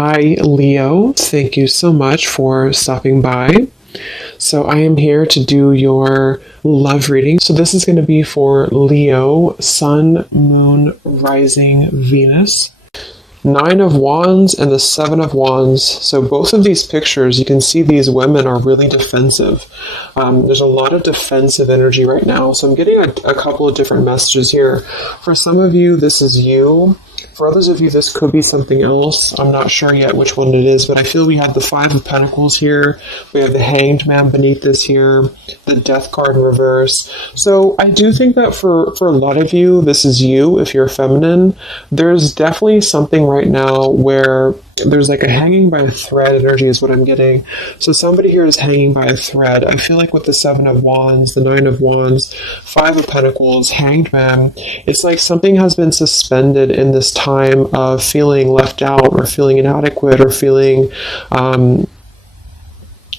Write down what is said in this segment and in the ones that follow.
Hi, Leo. Thank you so much for stopping by. So, I am here to do your love reading. So, this is going to be for Leo, Sun, Moon, Rising, Venus. Nine of Wands and the Seven of Wands. So both of these pictures, you can see these women are really defensive. There's a lot of defensive energy right now. So I'm getting a couple of different messages here. For some of you, this is you. For others of you, this could be something else. I'm not sure yet which one it is, but I feel we have the Five of Pentacles here. We have the Hanged Man beneath this here, the Death card in reverse. So I do think that for a lot of you, this is you, if you're feminine. There's definitely something right now where there's like a hanging by a thread energy is what I'm getting. So somebody here is hanging by a thread. I feel like with the Seven of Wands, the Nine of Wands, Five of Pentacles, Hanged Man, it's like something has been suspended in this time of feeling left out or feeling inadequate or feeling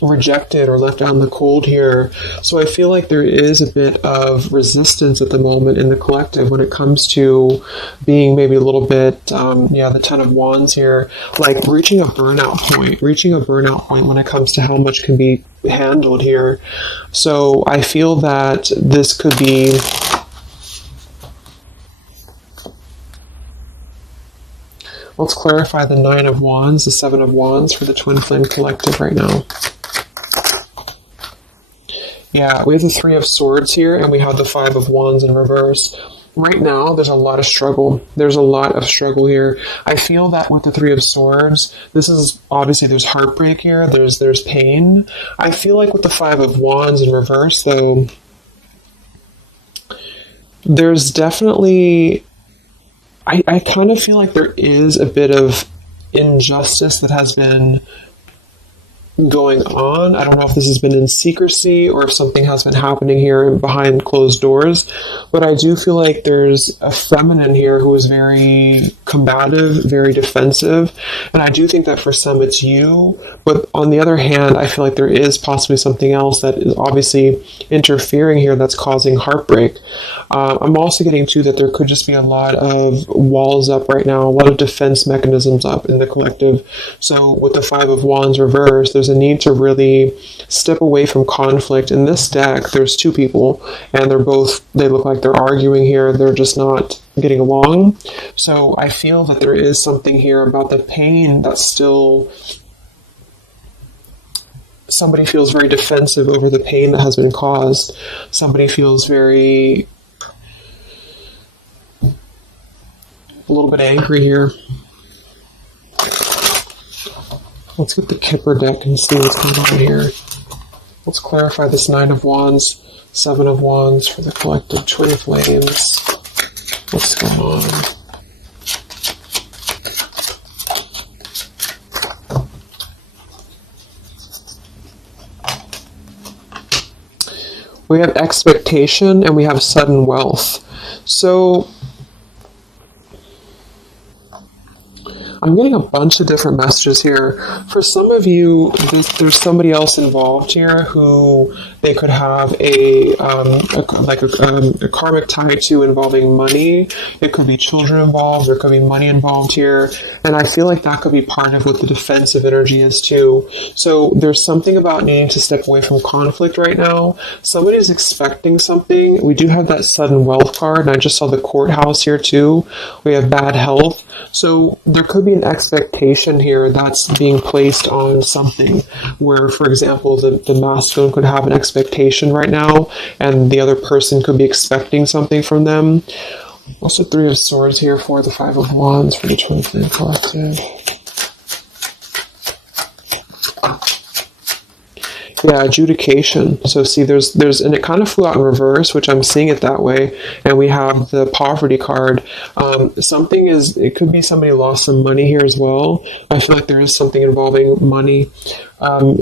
rejected or left out in the cold here. So I feel like there is a bit of resistance at the moment in the collective when it comes to being maybe a little bit, the Ten of Wands here, like reaching a burnout point when it comes to how much can be handled here. So I feel that this could be let's clarify the Nine of Wands, the Seven of Wands for the Twin Flame Collective right now. Yeah, we have the Three of Swords here, and we have the Five of Wands in reverse. Right now, there's a lot of struggle. There's a lot of struggle here. I feel that with the Three of Swords, this is obviously there's heartbreak here. There's pain. I feel like with the Five of Wands in reverse, though, there's definitely I kind of feel like there is a bit of injustice that has been going on. I don't know if this has been in secrecy or if something has been happening here behind closed doors, but I do feel like there's a feminine here who is very combative, very defensive, and I do think that for some it's you, but on the other hand, I feel like there is possibly something else that is obviously interfering here that's causing heartbreak. I'm also getting too that there could just be a lot of walls up right now, a lot of defense mechanisms up in the collective. So with the Five of Wands reversed, there's a need to really step away from conflict. In this deck, there's two people, and they look like they're arguing here. They're just not getting along. So I feel that there is something here about the pain that's still... Somebody feels very defensive over the pain that has been caused. Somebody feels very... a little bit angry here. Let's get the Kipper deck and see what's going on here. Let's clarify this Nine of Wands, Seven of Wands for the collective Twin Flames. What's going on? We have expectation and we have sudden wealth. So I'm getting a bunch of different messages here. For some of you, there's somebody else involved here who they could have a karmic tie to involving money. It could be children involved. There could be money involved here. And I feel like that could be part of what the defensive energy is too. So there's something about needing to step away from conflict right now. Somebody's expecting something. We do have that sudden wealth card, and I just saw the courthouse here too. We have bad health. So there could be an expectation here that's being placed on something where, for example, the masculine could have an expectation right now and the other person could be expecting something from them. Also Three of Swords here for the Five of Wands for the Twin Flame Collective. Yeah, adjudication. So see, there's, and it kind of flew out in reverse, which I'm seeing it that way. And we have the poverty card. It could be somebody lost some money here as well. I feel like there is something involving money.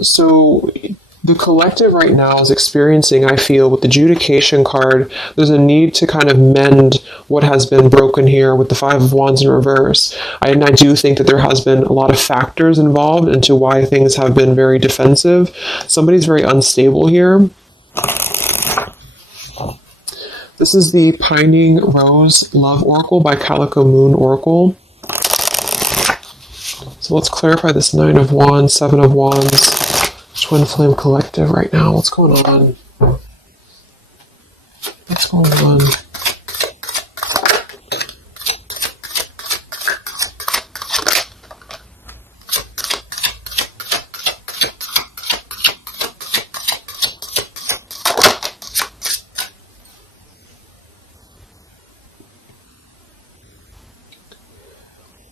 So the collective right now is experiencing, I feel, with the adjudication card, there's a need to kind of mend what has been broken here with the Five of Wands in reverse. And I do think that there has been a lot of factors involved into why things have been very defensive. Somebody's very unstable here. This is the Pining Rose Love Oracle by Calico Moon Oracle. So let's clarify this Nine of Wands, Seven of Wands, Twin Flame Collective right now. What's going on? What's going on?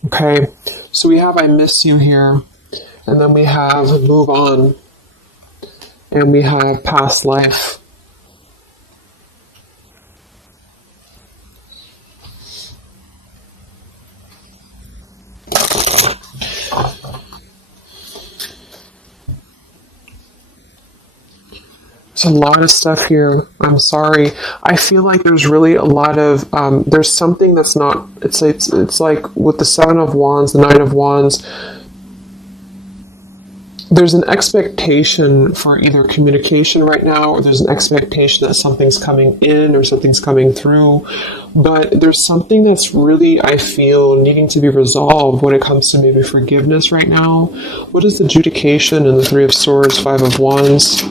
Okay, so we have I miss you here, and then we have move on, and we have past life. There's a lot of stuff here. I'm sorry. I feel like there's really a lot of there's something that's not. It's like with the Seven of Wands, the Nine of Wands. There's an expectation for either communication right now, or there's an expectation that something's coming in or something's coming through. But there's something that's really, I feel, needing to be resolved when it comes to maybe forgiveness right now. What is the adjudication in the Three of Swords, Five of Wands?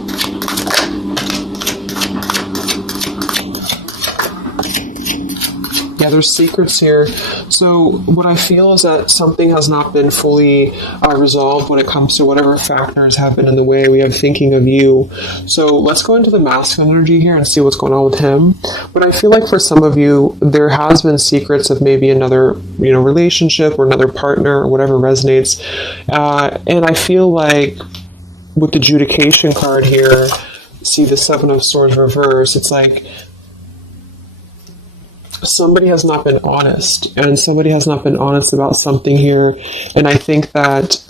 Yeah, there's secrets here. So what I feel is that something has not been fully resolved when it comes to whatever factors have been in the way. We have thinking of you. So let's go into the masculine energy here and see what's going on with him. But I feel like for some of you, there has been secrets of maybe another, relationship or another partner or whatever resonates. And I feel like with the adjudication card here, see the Seven of Swords reverse, it's like somebody has not been honest, and somebody has not been honest about something here. And I think that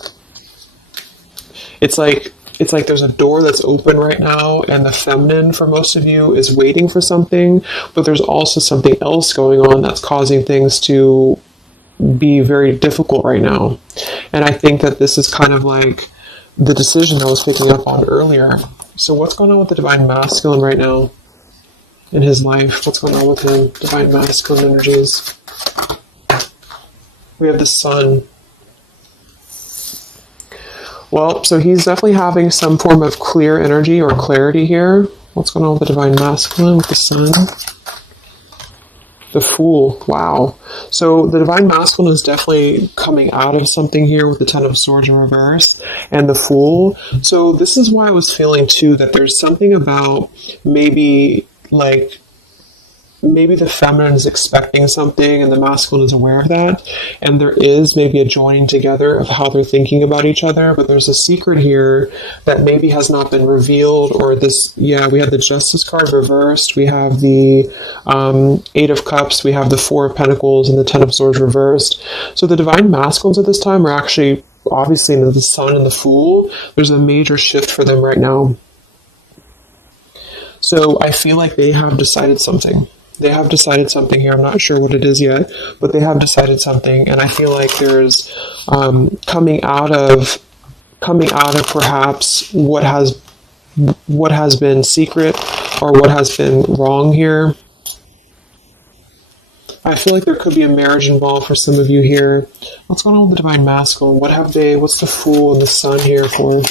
it's like there's a door that's open right now, and the feminine for most of you is waiting for something, but there's also something else going on that's causing things to be very difficult right now. And I think that this is kind of like the decision I was picking up on earlier. So what's going on with the Divine Masculine right now in his life? What's going on with him? Divine Masculine energies. We have the Sun. Well, so he's definitely having some form of clear energy or clarity here. What's going on with the Divine Masculine with the Sun? The Fool. Wow. So the Divine Masculine is definitely coming out of something here with the Ten of Swords in reverse and the Fool. So this is why I was feeling too that there's something about maybe the feminine is expecting something and the masculine is aware of that, and there is maybe a joining together of how they're thinking about each other, but there's a secret here that maybe has not been revealed. Or this, we have the Justice card reversed, we have the Eight of Cups, we have the Four of Pentacles, and the Ten of Swords reversed. So the Divine Masculines at this time are actually obviously the Sun and the Fool. There's a major shift for them right now. So I feel like they have decided something. They have decided something here. I'm not sure what it is yet, but they have decided something. And I feel like there's coming out of perhaps what has been secret or what has been wrong here. I feel like there could be a marriage involved for some of you here. What's going on with the Divine Masculine? What's the Fool and the Sun here for?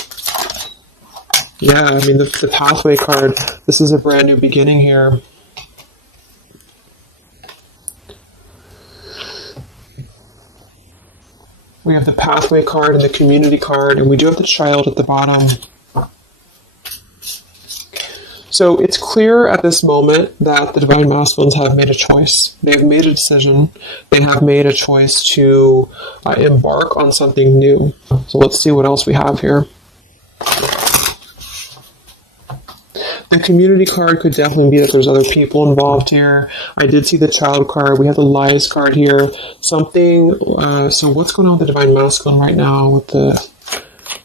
Yeah, I mean, the Pathway card, this is a brand new beginning here. We have the Pathway card and the Community card, and we do have the Child at the bottom. So it's clear at this moment that the Divine Masculines have made a choice. They've made a decision. They have made a choice to embark on something new. So let's see what else we have here. The Community card could definitely be that there's other people involved here. I did see the Child card. We have the Lies card here. Something, so what's going on with the Divine Masculine right now with the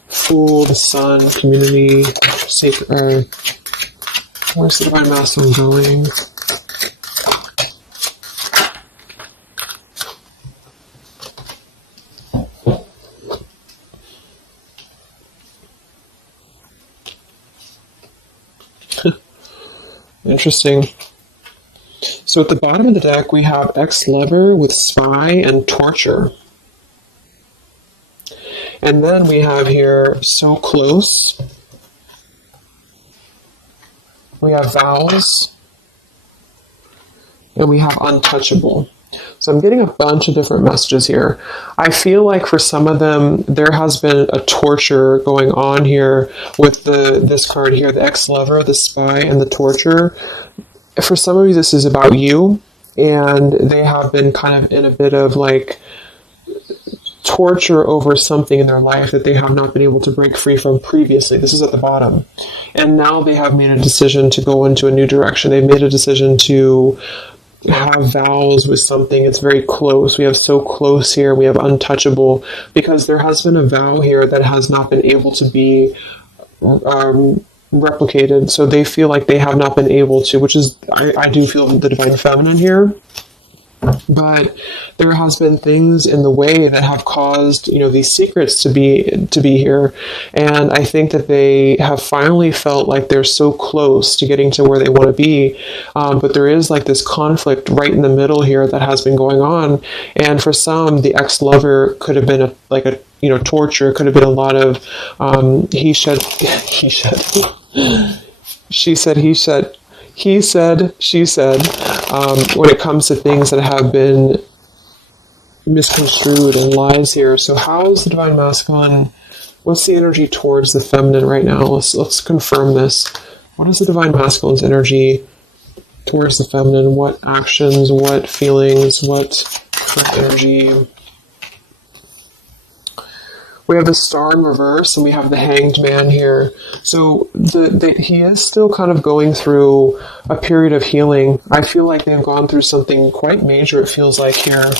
Fool, the Sun, Community, Sacred, where's the Divine Masculine going? Interesting. So at the bottom of the deck, we have ex-lover with spy and torture. And then we have here so close. We have vows. And we have untouchable. So I'm getting a bunch of different messages here. I feel like for some of them, there has been a torture going on here with this card here, the ex-lover, the spy, and the torture. For some of you, this is about you, and they have been kind of in a bit of like torture over something in their life that they have not been able to break free from previously. This is at the bottom. And now they have made a decision to go into a new direction. They've made a decision to have vows with something. It's very close. We have so close here. We have untouchable, because there has been a vow here that has not been able to be replicated. So they feel like they have not been able to, which is, I do feel the divine feminine here. But there has been things in the way that have caused, these secrets to be here. And I think that they have finally felt like they're so close to getting to where they want to be. But there is like this conflict right in the middle here that has been going on. And for some, the ex-lover could have been torture. Could have been a lot of he said, she said, he said, he said, she said, when it comes to things that have been misconstrued and lies here. So how is the divine masculine? What's the energy towards the feminine right now? Let's confirm this. What is the divine masculine's energy towards the feminine? What actions, what feelings, what energy? We have the Star in reverse, and we have the Hanged Man here. So he is still kind of going through a period of healing. I feel like they've gone through something quite major, it feels like, here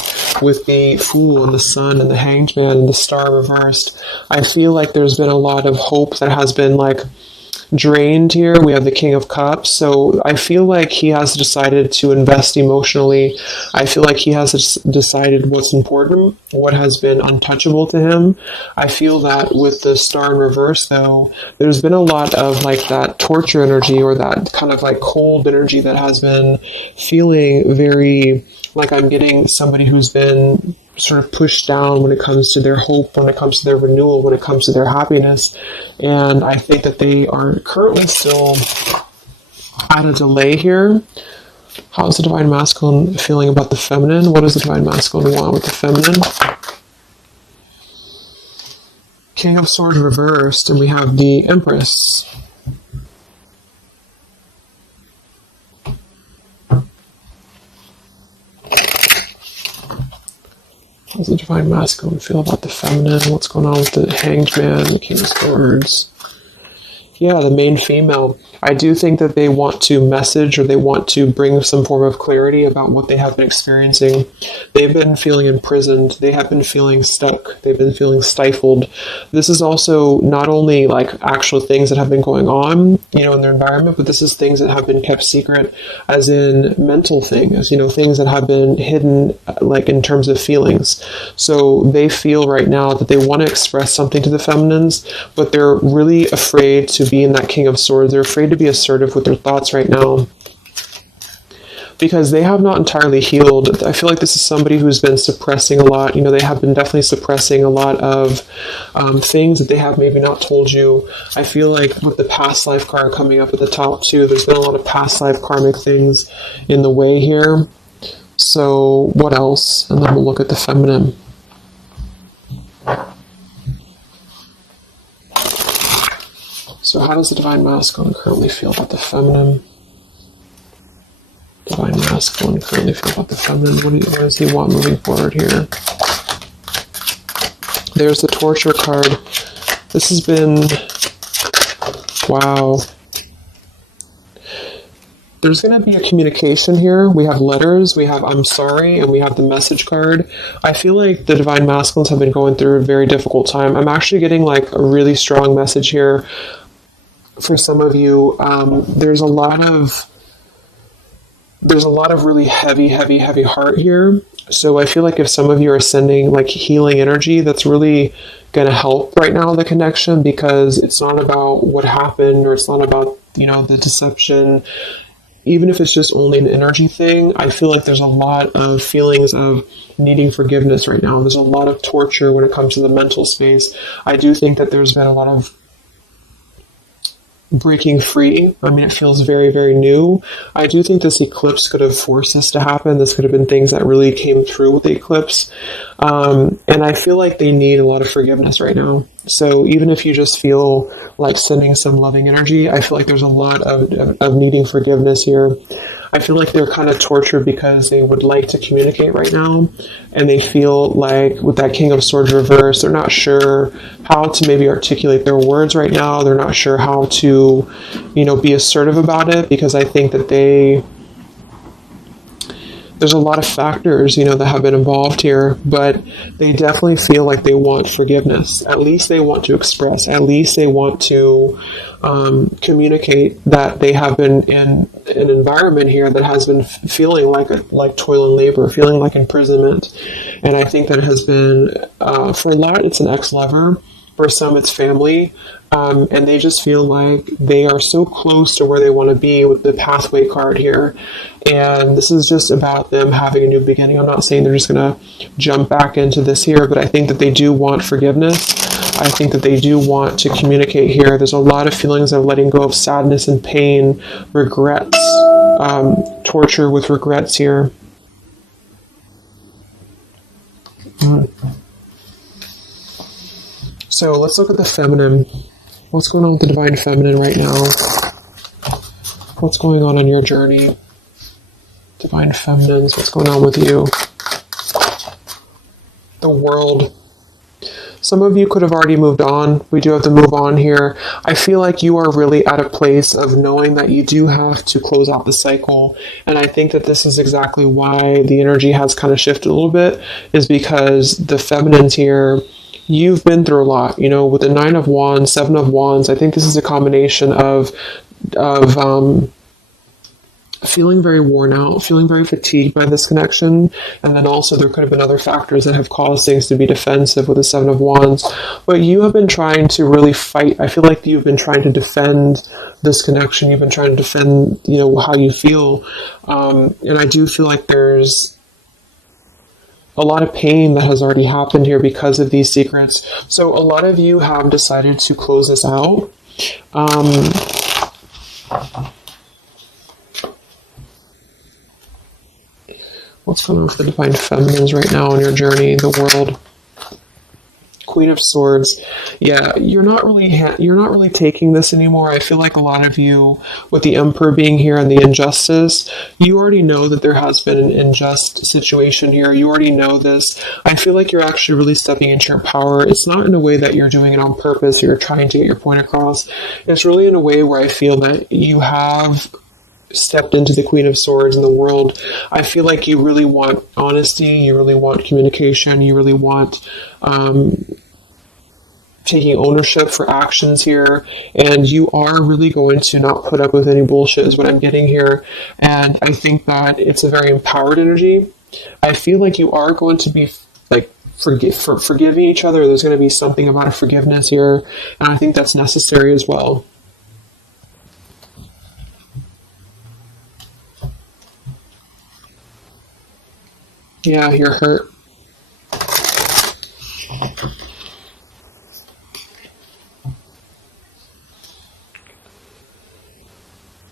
with the Fool and the Sun and the Hanged Man and the Star reversed. I feel like there's been a lot of hope that has been drained here. We have the King of Cups. So I feel like he has decided to invest emotionally. I feel like he has decided what's important, what has been untouchable to him. I feel that with the Star in reverse, though, there's been a lot of that torture energy, or that kind of cold energy that has been feeling very like I'm getting somebody who's been sort of pushed down when it comes to their hope, when it comes to their renewal, when it comes to their happiness. And I think that they are currently still at a delay here. How's the divine masculine feeling about the feminine? What does the divine masculine want with the feminine? King of Swords reversed, and we have the Empress. How does the divine masculine feel about the feminine? What's going on with the Hanged Man, the King of Swords? Yeah, the main female. I do think that they want to message, or they want to bring some form of clarity about what they have been experiencing. They've been feeling imprisoned. They have been feeling stuck. They've been feeling stifled. This is also not only actual things that have been going on, in their environment, but this is things that have been kept secret, as in mental things, things that have been hidden, in terms of feelings. So they feel right now that they want to express something to the feminines, but they're really afraid to be in that King of Swords. They're afraid to be assertive with their thoughts right now, because they have not entirely healed. I feel like this is somebody who's been suppressing a lot. They have been definitely suppressing a lot of things that they have maybe not told you. I feel like with the past life card coming up at the top too, there's been a lot of past life karmic things in the way here. So what else? And then we'll look at the feminine. So how does the divine masculine currently feel about the feminine? Divine masculine currently feel about the feminine? What does he want moving forward here? There's the torture card. This has been... Wow. There's going to be a communication here. We have letters, we have I'm sorry, and we have the message card. I feel like the divine masculines have been going through a very difficult time. I'm actually getting a really strong message here. For some of you, there's a lot of really heavy heart here. So I feel like if some of you are sending healing energy, that's really going to help right now, the connection, because it's not about what happened, or it's not about, the deception. even if it's just only an energy thing, I feel like there's a lot of feelings of needing forgiveness right now. There's a lot of torture when it comes to the mental space. I do think that there's been a lot of breaking free. I mean, it feels very, very new. I do think this eclipse could have forced this to happen. This could have been things that really came through with the eclipse. And I feel like they need a lot of forgiveness right now. So even if you just feel like sending some loving energy, I feel like there's a lot of needing forgiveness here. I feel like they're kind of tortured because they would like to communicate right now, and they feel like with that King of Swords reverse, they're not sure how to maybe articulate their words right now. They're not sure how to, be assertive about it, because I think that there's a lot of factors, that have been involved here, but they definitely feel like they want forgiveness. At least they want to express, at least they want to communicate that they have been in an environment here that has been feeling like toil and labor, feeling like imprisonment. And I think that it has been, for a lot, it's an ex-lover. For some, it's family. And they just feel like they are so close to where they want to be with the pathway card here. And this is just about them having a new beginning. I'm not saying they're just going to jump back into this here, but I think that they do want forgiveness. I think that they do want to communicate here. There's a lot of feelings of letting go of sadness and pain, regrets, torture with regrets here. So let's look at the feminine. What's going on with the divine feminine right now? What's going on your journey? Divine feminines, what's going on with you? The world. Some of you could have already moved on. We do have to move on here. I feel like you are really at a place of knowing that you do have to close out the cycle. And I think that this is exactly why the energy has kind of shifted a little bit, is because the feminines here, you've been through a lot, with the 9 of Wands, 7 of Wands. I think this is a combination of feeling very worn out, feeling very fatigued by this connection. And then also there could have been other factors that have caused things to be defensive with the 7 of Wands. But you have been trying to really fight. I feel like you've been trying to defend this connection. You've been trying to defend, how you feel. And I do feel like there's a lot of pain that has already happened here because of these secrets. So a lot of you have decided to close this out. What's going on with the divine feminines right now on your journey, the world? Queen of Swords. Yeah, you're not really taking this anymore. I feel like a lot of you, with the Emperor being here and the injustice, you already know that there has been an unjust situation here. You already know this. I feel like you're actually really stepping into your power. It's not in a way that you're doing it on purpose or you're trying to get your point across. It's really in a way where I feel that you have stepped into the Queen of Swords in the world. I feel like you really want honesty, you really want communication, you really want taking ownership for actions here, and you are really going to not put up with any bullshit is what I'm getting here. And I think that it's a very empowered energy. I feel like you are going to be like forgiving each other. There's going to be something about a forgiveness here, and I think that's necessary as well. Yeah, you're hurt.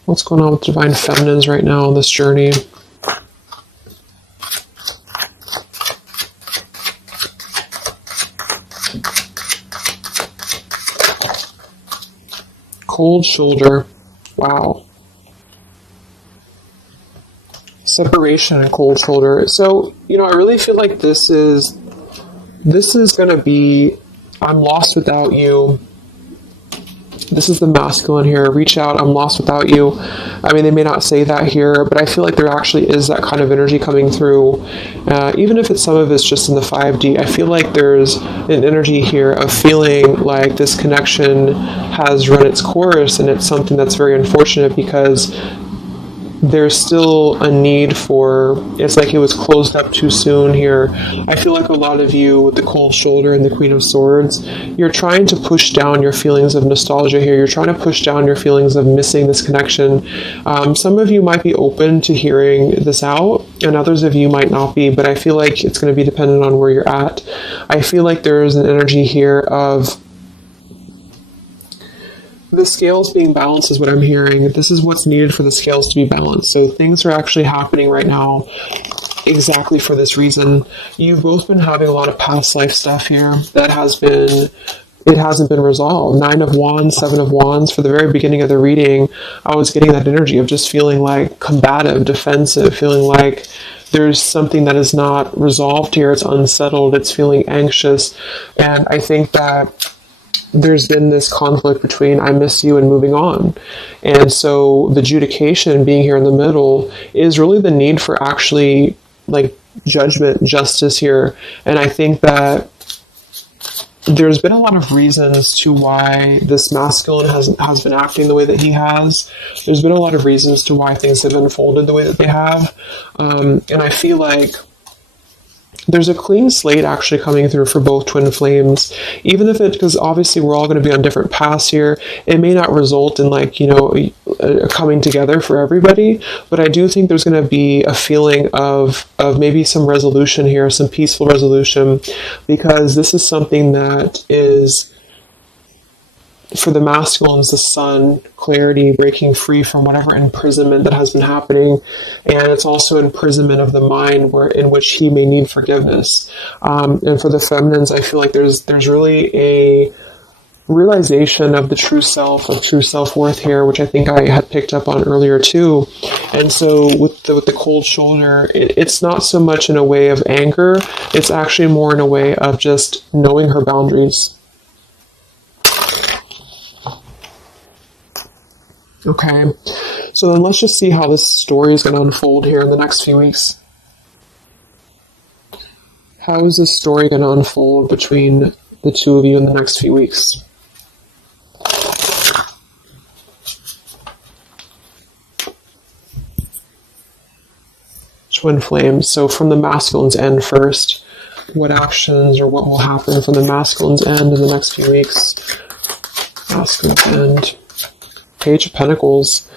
What's going on with divine feminines right now on this journey? Cold shoulder. Wow. Separation and cold shoulder. So, I really feel like this is going to be, I'm lost without you. This is the masculine here. Reach out, I'm lost without you. I mean, they may not say that here, but I feel like there actually is that kind of energy coming through. Even if some of it's just in the 5D, I feel like there's an energy here of feeling like this connection has run its course, and it's something that's very unfortunate because there's still a need for, it's like it was closed up too soon here. I feel like a lot of you with the cold shoulder and the Queen of Swords, you're trying to push down your feelings of nostalgia here. You're trying to push down your feelings of missing this connection. Some of you might be open to hearing this out, and others of you might not be, but I feel like it's going to be dependent on where you're at. I feel like there's an energy here of the scales being balanced is what I'm hearing. This is what's needed for the scales to be balanced. So things are actually happening right now exactly for this reason. You've both been having a lot of past life stuff here that it hasn't been resolved. 9 of Wands, 7 of Wands. For the very beginning of the reading, I was getting that energy of just feeling like combative, defensive, feeling like there's something that is not resolved here. It's unsettled. It's feeling anxious. And I think that there's been this conflict between I miss you and moving on. And so the adjudication being here in the middle is really the need for actually like judgment, justice here. And I think that there's been a lot of reasons to why this masculine has been acting the way that he has. There's been a lot of reasons to why things have unfolded the way that they have. And I feel like there's a clean slate actually coming through for both twin flames, even if because obviously we're all going to be on different paths here. It may not result in like, a coming together for everybody, but I do think there's going to be a feeling of maybe some resolution here, some peaceful resolution, because this is something that is, for the masculines, the sun, clarity, breaking free from whatever imprisonment that has been happening. And it's also imprisonment of the mind in which he may need forgiveness. And for the feminines, I feel like there's really a realization of the true self, of true self-worth here, which I think I had picked up on earlier too. And so with the cold shoulder, it's not so much in a way of anger. It's actually more in a way of just knowing her boundaries. Okay, so then let's just see how this story is going to unfold here in the next few weeks. How is this story going to unfold between the two of you in the next few weeks? Twin flames. So from the masculine's end first, what actions or what will happen from the masculine's end in the next few weeks? Masculine's end. Page of Pentacles.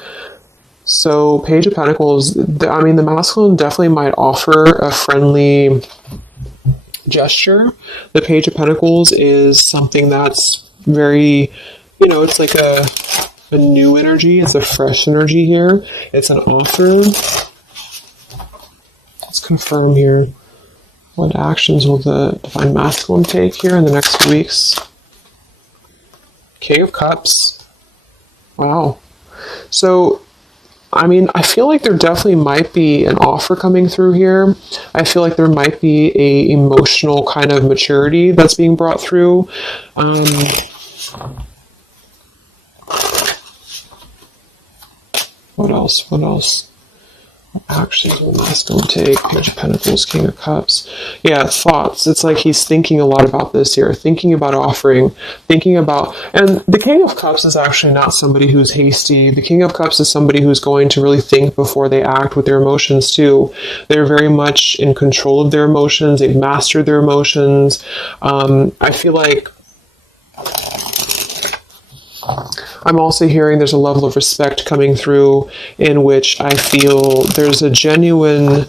So Page of Pentacles, the masculine definitely might offer a friendly gesture. The Page of Pentacles is something that's very, it's like a new energy. It's a fresh energy here. It's an offer. Let's confirm here. What actions will the Divine Masculine take here in the next few weeks? King of Cups. Wow. So, I feel like there definitely might be an offer coming through here. I feel like there might be a emotional kind of maturity that's being brought through. What else? Actions will masculine take? Page of Pentacles, King of Cups. Yeah, thoughts. It's like he's thinking a lot about this here, thinking about offering, thinking about, and the King of Cups is actually not somebody who's hasty. The King of Cups is somebody who's going to really think before they act with their emotions too. They're very much in control of their emotions. They've mastered their emotions. I feel like I'm also hearing there's a level of respect coming through in which I feel there's a genuine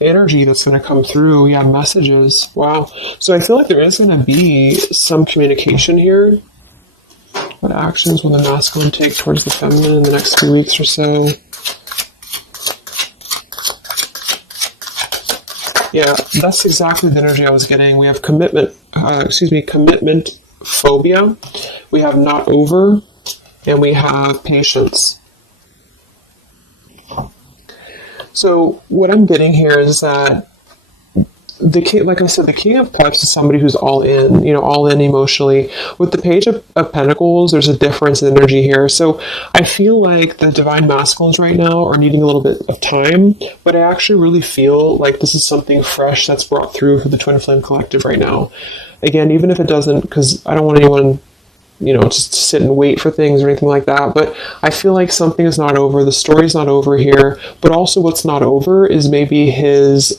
energy that's going to come through. Yeah, messages. Wow. So I feel like there is going to be some communication here. What actions will the masculine take towards the feminine in the next few weeks or so? Yeah, that's exactly the energy I was getting. We have commitment phobia. We have not over, and we have patience. So what I'm getting here is that the king, like I said, the King of Cups is somebody who's all in, all in emotionally. With the Page of Pentacles, there's a difference in energy here. So I feel like the Divine Masculines right now are needing a little bit of time, but I actually really feel like this is something fresh that's brought through for the Twin Flame Collective right now. Again, even if it doesn't, because I don't want anyone just sit and wait for things or anything like that. But I feel like something is not over. The story's not over here. But also what's not over is maybe his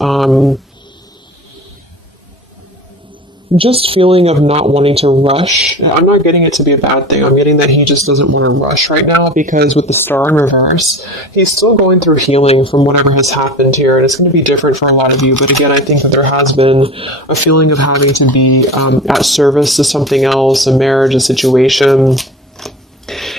just feeling of not wanting to rush. I'm not getting it to be a bad thing. I'm getting that he just doesn't want to rush right now, because with the star in reverse, he's still going through healing from whatever has happened here, and it's going to be different for a lot of you. But again, I think that there has been a feeling of having to be at service to something else, a marriage, a situation.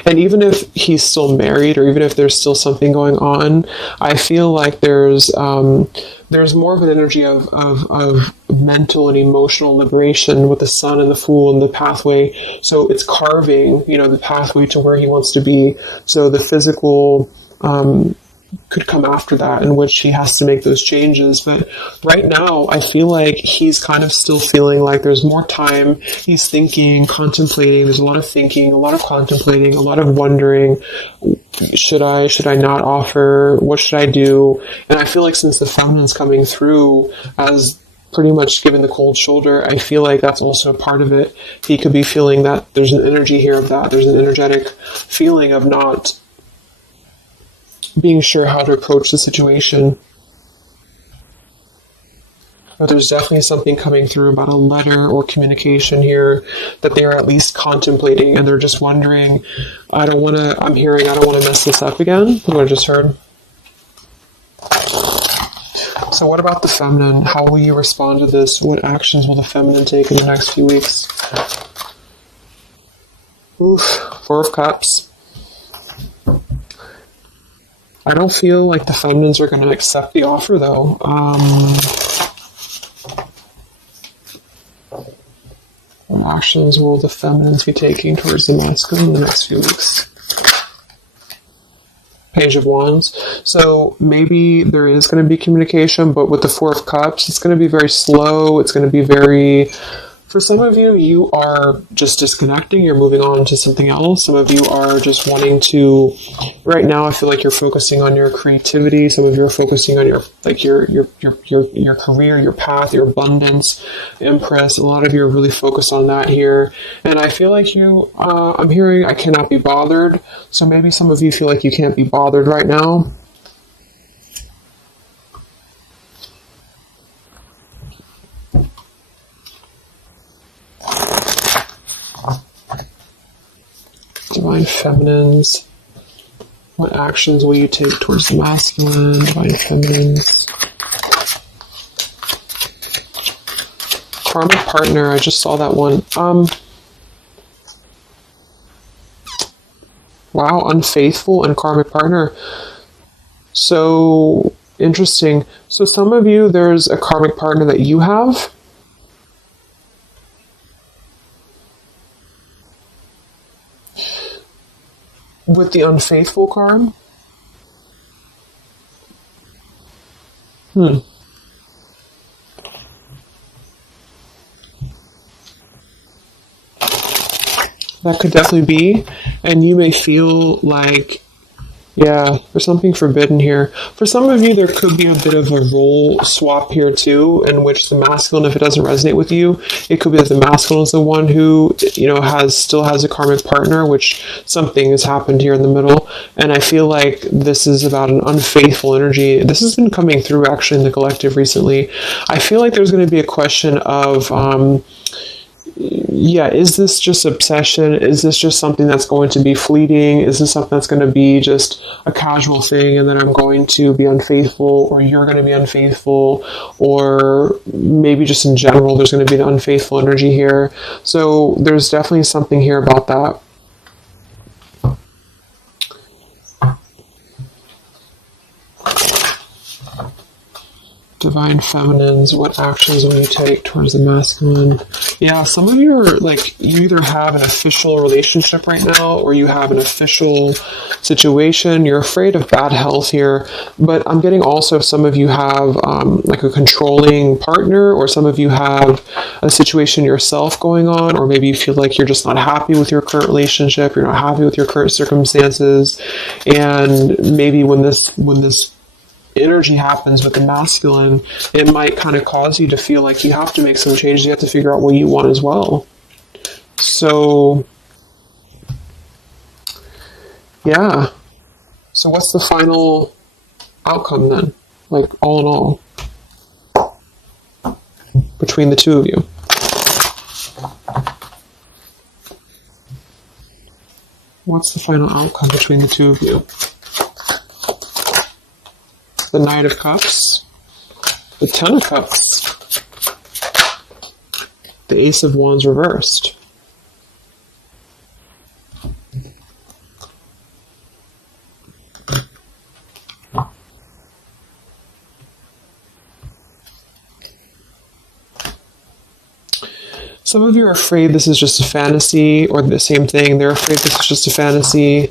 And even if he's still married, or even if there's still something going on, I feel like there's more of an energy of mental and emotional liberation with the sun and the Fool and the pathway. So it's carving, the pathway to where he wants to be. So the physical could come after that, in which he has to make those changes. But right now, I feel like he's kind of still feeling like there's more time. He's thinking, contemplating. There's a lot of thinking, a lot of contemplating, a lot of wondering. Should I not offer? What should I do? And I feel like since the feminine's coming through as pretty much giving the cold shoulder, I feel like that's also a part of it. He could be feeling that there's an energy here of that. There's an energetic feeling of not being sure how to approach the situation. But there's definitely something coming through about a letter or communication here that they are at least contemplating, and they're just wondering, I don't want to mess this up again. What I just heard. So what about the feminine? How will you respond to this? What actions will the feminine take in the next few weeks? Oof, Four of Cups. I don't feel like the feminines are going to accept the offer, though. What actions will the feminines be taking towards the masculine in the next few weeks? Page of Wands. So maybe there is going to be communication, but with the Four of Cups, it's going to be very slow. It's going to be very... For some of you, you are just disconnecting. You're moving on to something else. Some of you are just wanting to... Right now, I feel like you're focusing on your creativity. Some of you are focusing on your career, your path, your abundance, Empress. A lot of you are really focused on that here. And I feel like you... I'm hearing I cannot be bothered. So maybe some of you feel like you can't be bothered right now. Divine Feminines. What actions will you take towards the masculine? Divine Feminines. Karmic Partner. I just saw that one. Wow, Unfaithful and Karmic Partner. So, interesting. So some of you, there's a Karmic Partner that you have. With the Unfaithful card? That could definitely be. And you may feel like, yeah, there's something forbidden here. For some of you, there could be a bit of a role swap here too, in which the masculine, if it doesn't resonate with you, it could be that the masculine is the one who, still has a karmic partner, which something has happened here in the middle. And I feel like this is about an unfaithful energy. This has been coming through actually in the collective recently. I feel like there's going to be a question of, is this just obsession? Is this just something that's going to be fleeting? Is this something that's going to be just a casual thing, and then I'm going to be unfaithful, or you're going to be unfaithful, or maybe just in general there's going to be an unfaithful energy here. So there's definitely something here about that. Divine Feminines, what actions will you take towards the masculine? Yeah, some of you are you either have an official relationship right now, or you have an official situation. You're afraid of bad health here, but I'm getting also some of you have a controlling partner, or some of you have a situation yourself going on, or maybe you feel like you're just not happy with your current relationship, you're not happy with your current circumstances, and maybe when this energy happens with the masculine, it might kind of cause you to feel like you have to make some changes. You have to figure out what you want as well. So Yeah. So what's the final outcome then? Like, all in all, between the two of you? What's the final outcome between the two of you? The Knight of Cups, the Ten of Cups, the Ace of Wands reversed. Some of you are afraid this is just a fantasy, or the same thing. They're afraid this is just a fantasy.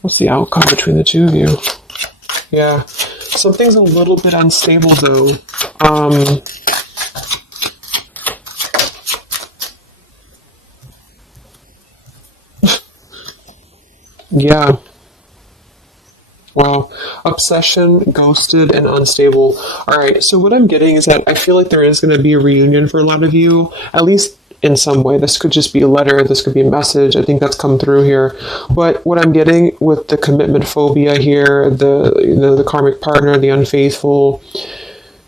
What's the outcome between the two of you? Yeah. Something's a little bit unstable, though. Yeah. Wow. Obsession, ghosted, and unstable. All right. So what I'm getting is that I feel like there is going to be a reunion for a lot of you, at least in some way. This could just be a letter. This could be a message. I think that's come through here. But what I'm getting with the commitment phobia here, the karmic partner, the unfaithful,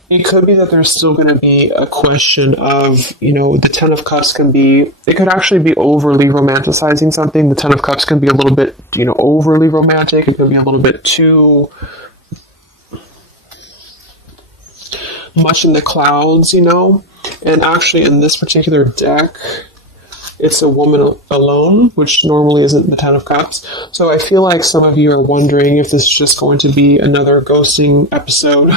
it could be that there's still going to be a question of, the Ten of Cups it could actually be overly romanticizing something. The Ten of Cups can be a little bit, overly romantic. It can be a little bit too much in the clouds, And actually in this particular deck, it's a woman alone, which normally isn't the Ten of Cups. So I feel like some of you are wondering if this is just going to be another ghosting episode.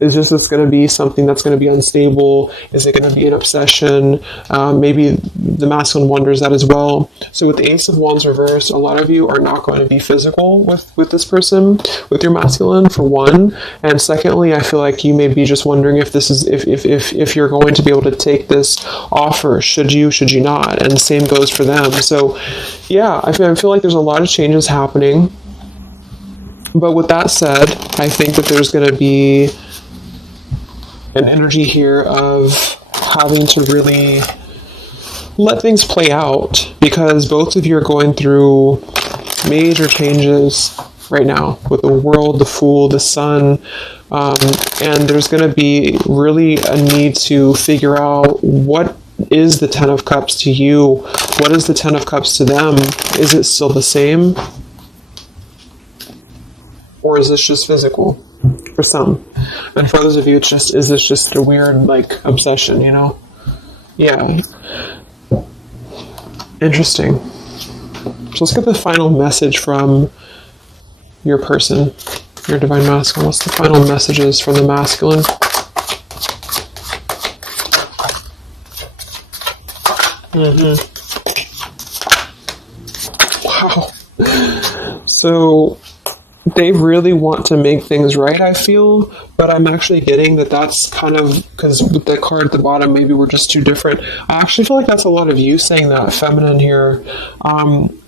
Is this going to be something that's going to be unstable? Is it going to be an obsession? Maybe the masculine wonders that as well. So with the Ace of Wands reversed, a lot of you are not going to be physical with this person, with your masculine, for one. And secondly, I feel like you may be just wondering if this is if you're going to be able to take this offer. Should you not? And the same goes for them. So yeah, I feel like there's a lot of changes happening. But with that said, I think that there's going to be an energy here of having to really let things play out, because both of you are going through major changes right now with the world, the Fool, the Sun, and there's going to be really a need to figure out what is the Ten of Cups to you? What is the Ten of Cups to them? Is it still the same? Or is this just physical for some? And for others of you, is this just a weird, obsession, Yeah. Interesting. So let's get the final message from your person, your divine masculine. What's the final messages from the masculine? Wow. So they really want to make things right, I feel, but I'm actually getting that that's kind of, because with the card at the bottom, maybe we're just too different. I actually feel like that's a lot of you saying that, feminine here.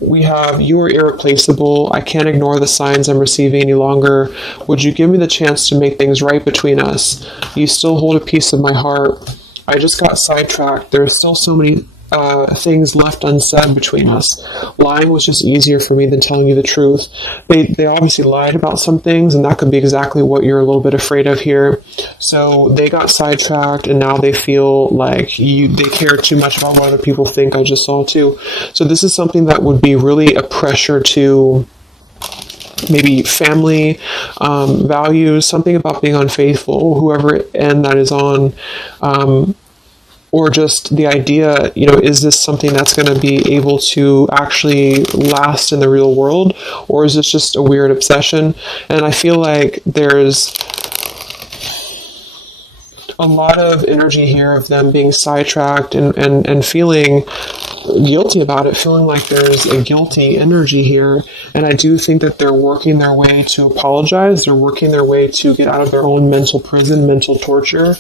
We have, you are irreplaceable. I can't ignore the signs I'm receiving any longer. Would you give me the chance to make things right between us? You still hold a piece of my heart. I just got sidetracked. There are still so many things left unsaid between us. Lying was just easier for me than telling you the truth. They obviously lied about some things, and that could be exactly what you're a little bit afraid of here. So they got sidetracked, and now they feel like they care too much about what other people think. I just saw too. So this is something that would be really a pressure to maybe family values, something about being unfaithful, whoever end that is on, or just the idea, is this something that's going to be able to actually last in the real world, or is this just a weird obsession? And I feel like there's a lot of energy here of them being sidetracked and feeling guilty about it, feeling like there's a guilty energy here. And I do think that they're working their way to apologize. They're working their way to get out of their own mental prison, mental torture.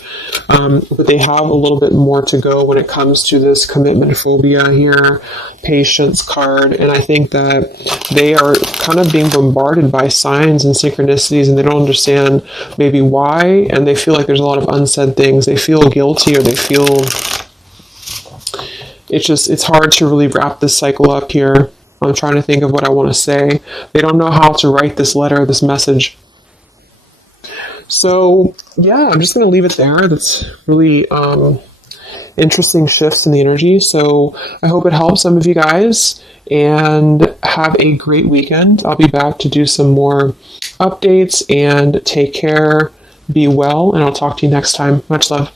But they have a little bit more to go when it comes to this commitment phobia here, patience card. And I think that they are kind of being bombarded by signs and synchronicities, and they don't understand maybe why. And they feel like there's a lot of unsaid things. They feel guilty, or they feel it's hard to really wrap this cycle up here. I'm trying to think of what I want to say. They don't know how to write this letter, this message. So, yeah, I'm just going to leave it there. That's really interesting shifts in the energy. So, I hope it helps some of you guys, and have a great weekend. I'll be back to do some more updates, and take care, be well, and I'll talk to you next time. Much love.